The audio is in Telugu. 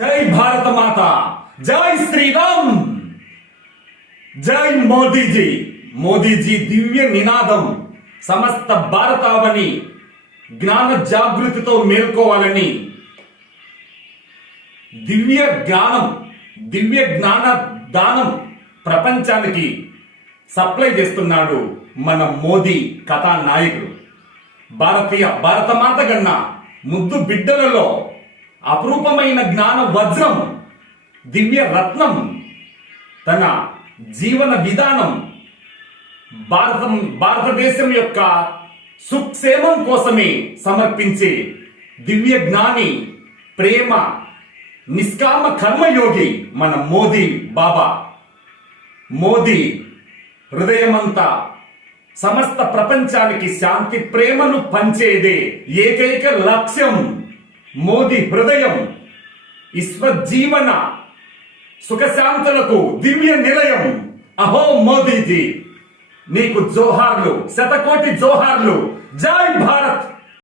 జై భారత మాత, జై శ్రీరామ్, జై మోదీజీ. మోదీజీ దివ్య నినాదం సమస్త భారతావని జ్ఞాన జాగృతితో మేల్కోవాలని దివ్య జ్ఞాన దానం ప్రపంచానికి సప్లై చేస్తున్నాడు మన మోదీ కథానాయకుడు. భారత మాత గన్న ముద్దు బిడ్డలలో అపురూపమైన జ్ఞాన వజ్రం, దివ్య రత్నం, తన జీవన విధానం భారతదేశం యొక్క సుక్షేమం కోసమే సమర్పించే దివ్య జ్ఞాని, ప్రేమ నిష్కామ కర్మయోగి మన మోదీ బాబా. మోదీ హృదయమంతా సమస్త ప్రపంచానికి శాంతి ప్రేమను పంచేదే ఏకైక లక్ష్యం. మోదీ హృదయం విశ్వజీవన సుఖశాంతులకు దివ్య నిలయం. అహో మోదీజీ, నీకు జోహార్లు, శతకోటి జోహార్లు. జై భారత్.